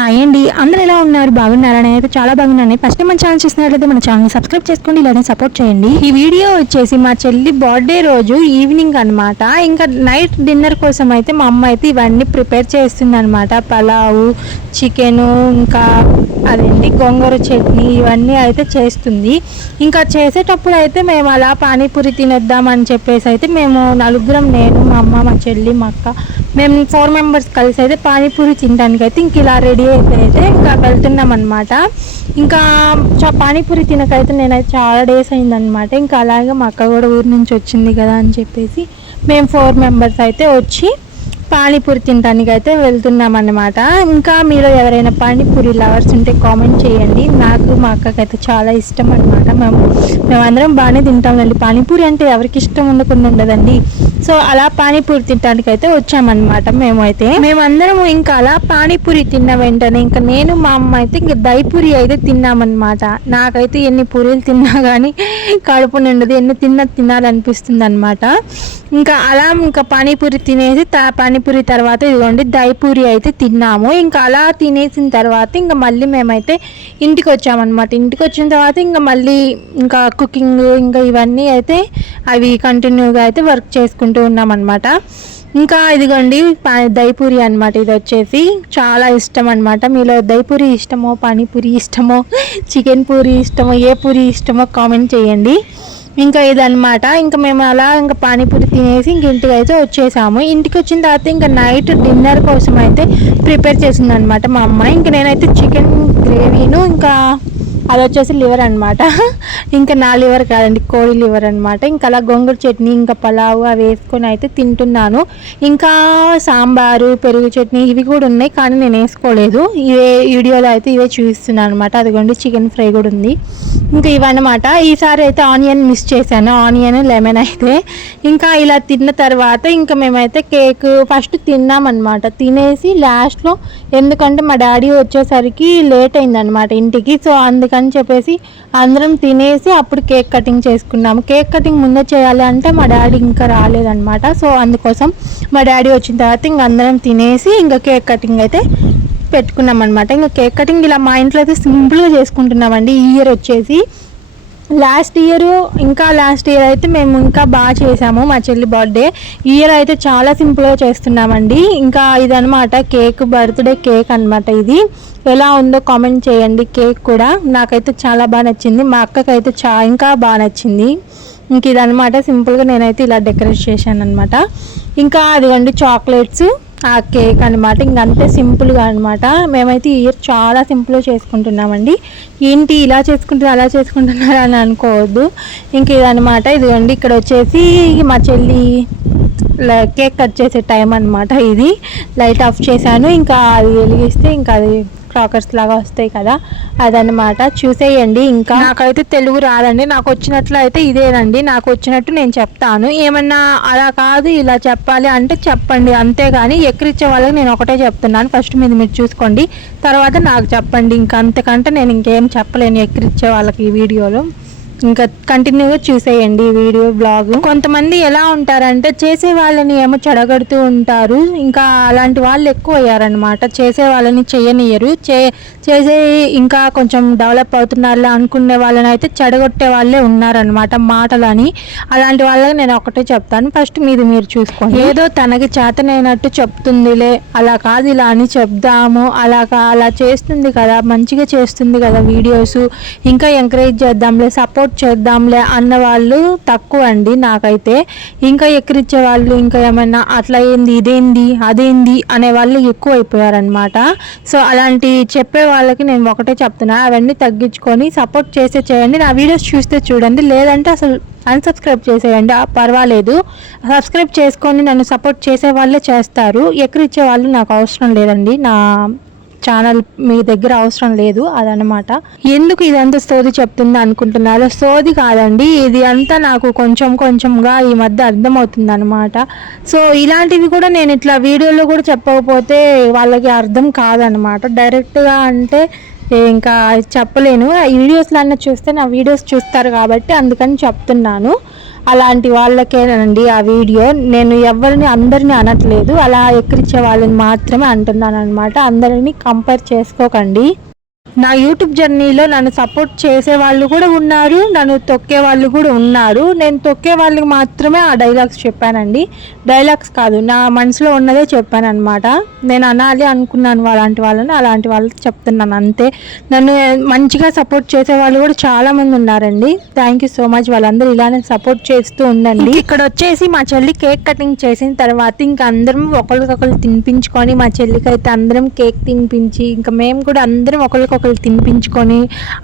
Hi అండి, అందరూ ఎలా ఉన్నారు? బాగున్నారా? నేనైతే చాలా బాగున్నాను. ఫస్ట్ టైం మన ఛానల్ చూసినట్లయితే మన ఛానల్ని సబ్స్క్రైబ్ చేసుకోండి, ఇలానే సపోర్ట్ చేయండి. ఈ వీడియో వచ్చేసి మా చెల్లి బర్త్డే రోజు ఈవినింగ్ అనమాట. ఇంకా నైట్ డిన్నర్ కోసం అయితే మా అమ్మ అయితే ఇవన్నీ ప్రిపేర్ చేస్తుంది అనమాట. పలావు, చికెను, ఇంకా అదేంటి గోంగూర చట్నీ, ఇవన్నీ అయితే చేస్తుంది. ఇంకా చేసేటప్పుడు అయితే మేము అలా పానీపూరి తినేద్దామని చెప్పేసి అయితే మేము నలుగురం, నేను, మా అమ్మ, మా చెల్లి, మా అక్క, మేము 4 మెంబర్స్ కలిసి అయితే పానీపూరి తినడానికి అయితే ఇంక ఇలా రెడీ అయితే ఇంకా వెళ్తున్నాం అనమాట. ఇంకా పానీపూరి తినకైతే నేనైతే చాలా డేస్ అయిందనమాట. ఇంకా అలాగే మా అక్క కూడా ఊరి నుంచి వచ్చింది కదా అని చెప్పేసి మేము 4 మెంబర్స్ అయితే వచ్చి పానీపూరి తినడానికి అయితే వెళ్తున్నాం అన్నమాట. ఇంకా మీరు ఎవరైనా పానీపూరి లవర్స్ ఉంటే కామెంట్ చేయండి. నాకు మా అక్కకైతే చాలా ఇష్టం అనమాట. మేమందరం బాగానే తింటామండి. పానీపూరి అంటే ఎవరికి ఇష్టం ఉండకుండా ఉండదండి. సో అలా పానీపూరి తినడానికి అయితే వచ్చామన్నమాట. మేమందరం ఇంకా అలా పానీపూరి తిన్న వెంటనే ఇంకా నేను, మా అమ్మ అయితే ఇంకా దైపూరి అయితే తిన్నామన్నమాట. నాకైతే ఎన్ని పూరీలు తిన్నా కానీ కడుపు నిండదు, ఎన్ని తినాలనిపిస్తుంది అనమాట. ఇంకా అలా ఇంకా పానీపూరి తినేసి పానీపూరి తర్వాత ఇదిగోండి దైపూరి అయితే తిన్నాము. ఇంకా అలా తినేసిన తర్వాత ఇంకా మళ్ళీ మేమైతే ఇంటికి వచ్చామన్నమాట. ఇంటికి వచ్చిన తర్వాత ఇంకా మళ్ళీ ఇంకా కుకింగ్ ఇంకా ఇవన్నీ అయితే అవి కంటిన్యూగా అయితే వర్క్ చేసుకుంటూ ఉన్నామన్నమాట. ఇంకా ఇదిగోండి దైపూరి అనమాట. ఇది వచ్చేసి చాలా ఇష్టం అనమాట. మీలో దైపూరి ఇష్టమో, పానీపూరి ఇష్టమో, చికెన్ పూరి ఇష్టమో, ఏ పూరి ఇష్టమో కామెంట్ చేయండి. ఇంకా ఇదనమాట. ఇంకా మేము అలా ఇంకా పానీపూరి తినేసి ఇంక ఇంటికి అయితే వచ్చేసాము. ఇంటికి వచ్చిన తర్వాత ఇంకా నైట్ డిన్నర్ కోసం అయితే ప్రిపేర్ చేసిందనమాట మా అమ్మ. ఇంకా నేనైతే చికెన్ గ్రేవీను, ఇంకా అది వచ్చేసి లివర్ అనమాట. ఇంకా నా లివర్ కాదండి, కోడి లివర్ అనమాట. ఇంకా అలా గోంగూర చట్నీ, ఇంకా పలావు అవి వేసుకొని అయితే తింటున్నాను. ఇంకా సాంబారు, పెరుగు చట్నీ ఇవి కూడా ఉన్నాయి, కానీ నేను వేసుకోలేదు. ఇవే వీడియోలో అయితే ఇవే చూపిస్తున్నాను అనమాట. అదిగోండి చికెన్ ఫ్రై కూడా ఉంది. ఇంకా ఇవన్నమాట. ఈసారి అయితే ఆనియన్ మిస్ చేశాను, ఆనియన్ లెమన్ అయితే. ఇంకా ఇలా తిన్న తర్వాత ఇంకా మేమైతే కేక్ ఫస్ట్ తిన్నామన్నమాట. తినేసి లాస్ట్లో ఎందుకంటే మా డాడీ వచ్చేసరికి లేట్ అయిందనమాట ఇంటికి. సో అందుకని చెప్పేసి అందరం తినేసి అప్పుడు కేక్ కటింగ్ చేసుకున్నాము. కేక్ కటింగ్ ముందే చేయాలి అంటే మా డాడీ ఇంకా రాలేదనమాట. సో అందుకోసం మా డాడీ వచ్చిన తర్వాత ఇంక అందరం తినేసి ఇంకా కేక్ కటింగ్ అయితే పెట్టుకున్నాం అనమాట. ఇంకా కేక్ కటింగ్ ఇలా మా ఇంట్లో అయితే సింపుల్గా చేసుకుంటున్నామండి. ఈ ఇయర్ వచ్చేసి లాస్ట్ ఇయర్ అయితే మేము ఇంకా బాగా చేసాము మా చెల్లి బర్త్డే. ఈ ఇయర్ అయితే చాలా సింపుల్గా చేస్తున్నామండి. ఇంకా ఇదనమాట కేక్, బర్త్డే కేక్ అనమాట. ఇది ఎలా ఉందో కామెంట్ చేయండి. కేక్ కూడా నాకైతే చాలా బాగా నచ్చింది, మా అక్కకైతే ఇంకా బాగా నచ్చింది. ఇంక ఇదనమాట సింపుల్గా నేనైతే ఇలా డెకరేట్ చేశాను అనమాట. ఇంకా అదిగోండి చాక్లెట్స్, ఆ కేక్ అనమాట. ఇంకంతే సింపుల్గా అనమాట. మేమైతే ఈ ఇయర్ చాలా సింపుల్గా చేసుకుంటున్నామండి. ఏంటి ఇలా చేసుకుంటున్నారు అలా చేసుకుంటున్నారు అని అనుకోవద్దు. ఇంక ఇదనమాట. ఇదిగోండి ఇక్కడ వచ్చేసి మా చెల్లి కేక్ కట్ చేసే టైం అనమాట. ఇది లైట్ ఆఫ్ చేశాను. ఇంకా అది వెలిగిస్తే ఇంకా అది క్రాకర్స్ లాగా వస్తాయి కదా, అదనమాట. చూసేయండి. ఇంకా నాకైతే తెలుగు రాదండి, నాకు వచ్చినట్లు అయితే ఇదేనండి. నాకు వచ్చినట్టు నేను చెప్తాను. ఏమన్నా అలా కాదు ఇలా చెప్పాలి అంటే చెప్పండి, అంతేగాని ఎక్కిరిచ్చే వాళ్ళకి నేను ఒకటే చెప్తున్నాను. ఫస్ట్ మీరు చూసుకోండి, తర్వాత నాకు చెప్పండి. ఇంకా అంతకంటే నేను ఇంకేం చెప్పలేను ఎక్కిరిచ్చే వాళ్ళకి ఈ వీడియోలో. ఇంకా కంటిన్యూగా చూసేయండి ఈ వీడియో బ్లాగ్. కొంతమంది ఎలా ఉంటారంటే చేసే వాళ్ళని ఏమో చెడగడుతూ ఉంటారు. ఇంకా అలాంటి వాళ్ళు ఎక్కువ అయ్యారనమాట. చేసే వాళ్ళని చేయనియరు, చేసే ఇంకా కొంచెం డెవలప్ అవుతున్నారులే అనుకునే వాళ్ళని అయితే చెడగొట్టే వాళ్ళే ఉన్నారనమాట మాటలని. అలాంటి వాళ్ళకి నేను ఒకటే చెప్తాను, ఫస్ట్ మీరు చూసుకోండి. ఏదో తనకి చేతనైనట్టు చెప్తుందిలే, అలా కాదు ఇలా అని చెప్దాము, అలా చేస్తుంది కదా, మంచిగా చేస్తుంది కదా వీడియోస్, ఇంకా ఎంకరేజ్ చేద్దాంలే, సపోర్ట్ చేద్దాంలే అన్న వాళ్ళు తక్కువ అండి నాకైతే. ఇంకా ఎక్కిరిచ్చే వాళ్ళు ఇంకా ఏమన్నా అట్లా ఏంది, ఇదేంది, అదేంది అనే వాళ్ళు ఎక్కువ అయిపోయారనమాట. సో అలాంటి చెప్పే వాళ్ళకి నేను ఒకటే చెప్తున్నా, అవన్నీ తగ్గించుకొని సపోర్ట్ చేయండి. నా వీడియోస్ చూస్తే చూడండి, లేదంటే అసలు అన్సబ్స్క్రైబ్ చేసేయండి, పర్వాలేదు. సబ్స్క్రైబ్ చేసుకొని నన్ను సపోర్ట్ చేసే వాళ్ళే చేస్తారు. ఎక్కిరిచ్చే వాళ్ళు నాకు అవసరం లేదండి, నా ఛానల్ మీ దగ్గర అవసరం లేదు, అదనమాట. ఎందుకు ఇదంతా సోది చెప్తుంది అనుకుంటున్నారు? సోది కాదండి, ఇది అంతా నాకు కొంచెంగా ఈ మధ్య అర్థమవుతుంది అనమాట. సో ఇలాంటివి కూడా నేను ఇట్లా వీడియోలో కూడా చెప్పకపోతే వాళ్ళకి అర్థం కాదనమాట. డైరెక్ట్గా అంటే ఇంకా చెప్పలేను. వీడియోస్లో అన్న చూస్తే నా వీడియోస్ చూస్తారు కాబట్టి అందుకని చెప్తున్నాను. అలాంటి వాళ్ళకేనండి ఆ వీడియో. నేను ఎవరిని అందరిని అనట్లేదు, అలా ఎక్కిరించే వాళ్ళని మాత్రమే అంటున్నాను అనమాట. అందరినీ కంపేర్ చేసుకోకండి. నా యూట్యూబ్ జర్నీలో నన్ను సపోర్ట్ చేసే వాళ్ళు కూడా ఉన్నారు, నన్ను తొక్కే వాళ్ళు కూడా ఉన్నారు. నేను తొక్కే వాళ్ళకి మాత్రమే ఆ డైలాగ్స్ చెప్పానండి, డైలాగ్స్ కాదు, నా మనసులో ఉన్నదే చెప్పాను అనమాట. నేను అనాలి అనుకున్నాను అలాంటి అలాంటి వాళ్ళకి చెప్తున్నాను అంతే. నన్ను మంచిగా సపోర్ట్ చేసే వాళ్ళు కూడా చాలామంది ఉన్నారండి. Thank you so much. వాళ్ళందరూ ఇలానే సపోర్ట్ చేస్తూ ఉండండి. ఇక్కడ వచ్చేసి మా చెల్లి కేక్ కటింగ్ చేసిన తర్వాత ఇంకా అందరం ఒకరికొకరు తినిపించుకొని, మా చెల్లికి అయితే అందరం కేక్ తినిపించి, ఇంకా మేము కూడా అందరం ఒకరికొకరు తినిపించుకొని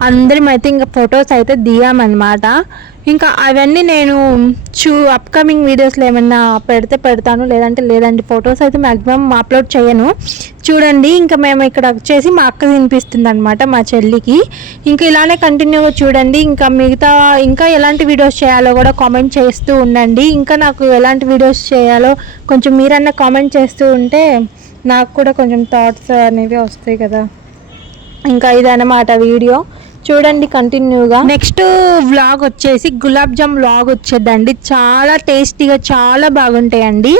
అందరం అయితే ఇంకా ఫొటోస్ అయితే దిగామన్నమాట. ఇంకా అవన్నీ నేను అప్కమింగ్ వీడియోస్లో ఏమన్నా పెడతాను, లేదంటే ఫొటోస్ అయితే మ్యాక్సిమం అప్లోడ్ చేయను. చూడండి, ఇంకా మేము ఇక్కడ వచ్చేసి మా అక్క తినిపిస్తుంది అనమాట మా చెల్లికి. ఇంకా ఇలానే కంటిన్యూగా చూడండి. ఇంకా ఎలాంటి వీడియోస్ చేయాలో కూడా కామెంట్ చేస్తూ ఉండండి. ఇంకా నాకు ఎలాంటి వీడియోస్ చేయాలో కొంచెం మీరన్నా కామెంట్ చేస్తూ ఉంటే నాకు కూడా కొంచెం థాట్స్ అనేవి వస్తాయి కదా. ఇంకా ఇదన్నమాట వీడియో, చూడండి కంటిన్యూగా. నెక్స్ట్ వ్లాగ్ వచ్చేసి గులాబ్ జామ్ వ్లాగ్ వచ్చేద్దండి. చాలా టేస్టీగా చాలా బాగుంటాయండి,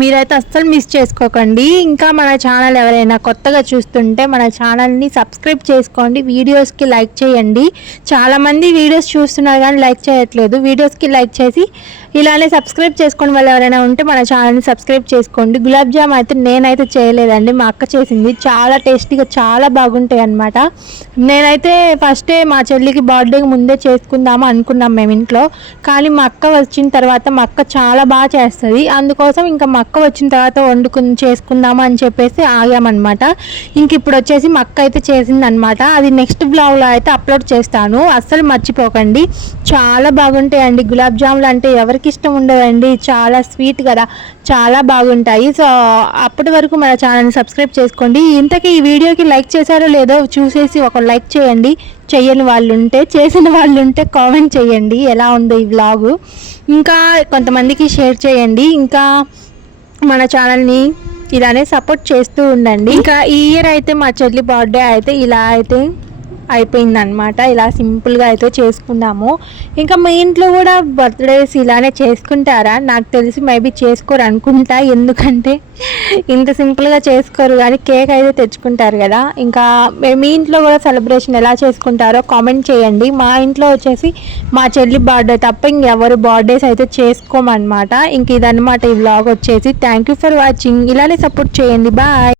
మీరైతే అస్సలు మిస్ చేసుకోకండి. ఇంకా మన ఛానల్ ఎవరైనా కొత్తగా చూస్తుంటే మన ఛానల్ని సబ్స్క్రైబ్ చేసుకోండి, వీడియోస్కి లైక్ చేయండి. చాలామంది వీడియోస్ చూస్తున్నారు కానీ లైక్ చేయట్లేదు. వీడియోస్కి లైక్ చేసి ఇలానే సబ్స్క్రైబ్ చేసుకోండి. వాళ్ళు ఎవరైనా ఉంటే మన ఛానల్ని సబ్స్క్రైబ్ చేసుకోండి. గులాబ్ జామ్ అయితే నేనైతే చేయలేదండి, మా అక్క చేసింది. చాలా టేస్టీగా చాలా బాగుంటాయి అన్నమాట. నేనైతే ఫస్టే మా చెల్లికి బర్త్డేకి ముందే చేసుకుందాము అనుకున్నాం మేము ఇంట్లో. కానీ మా అక్క వచ్చిన తర్వాత మా అక్క చాలా బాగా చేస్తుంది, అందుకోసం ఇంకా మా అక్క వచ్చిన తర్వాత చేసుకుందాము అని చెప్పేసి ఆగామన్నమాట. ఇంక ఇప్పుడు వచ్చేసి మా అక్క అయితే చేసిందనమాట. అది నెక్స్ట్ బ్లాగ్లో అయితే అప్లోడ్ చేస్తాను, అస్సలు మర్చిపోకండి. చాలా బాగుంటాయండి గులాబ్ జాములు అంటే ఎవరికి ఇష్టం ఉండదండి, చాలా స్వీట్ కదా, చాలా బాగుంటాయి. సో అప్పటి వరకు మన ఛానల్ని సబ్స్క్రైబ్ చేసుకోండి. ఇంతకీ ఈ వీడియోకి లైక్ చేశారో లేదో చూసేసి ఒక లైక్ చేయండి. చెయ్యని వాళ్ళు ఉంటే, చేసిన వాళ్ళు ఉంటే కామెంట్ చేయండి ఎలా ఉందో ఈ వ్లాగు. ఇంకా కొంతమందికి షేర్ చేయండి. ఇంకా మన ఛానల్ని ఇలానే సపోర్ట్ చేస్తూ ఉండండి. ఇంకా ఈ ఇయర్ అయితే మా చెల్లి బర్త్డే అయితే ఇలా అయితే అయిపోయిందనమాట. ఇలా సింపుల్గా అయితే చేసుకున్నాము. ఇంకా మీ ఇంట్లో కూడా బర్త్డేస్ ఇలానే చేసుకుంటారా? నాకు తెలిసి మేబీ చేసుకోరు అనుకుంటా, ఎందుకంటే ఇంత సింపుల్గా చేసుకోరు, కానీ కేక్ అయితే తెచ్చుకుంటారు కదా. ఇంకా మీ ఇంట్లో కూడా సెలబ్రేషన్ ఎలా చేసుకుంటారో కామెంట్ చేయండి. మా ఇంట్లో వచ్చేసి మా చెల్లి బర్త్డే తప్ప ఇంకెవరు బర్త్డేస్ అయితే చేసుకోమన్నమాట. ఇంక ఇదన్నమాట ఈ వ్లాగ్ వచ్చేసి. Thank you for watching. ఇలానే సపోర్ట్ చేయండి. బాయ్.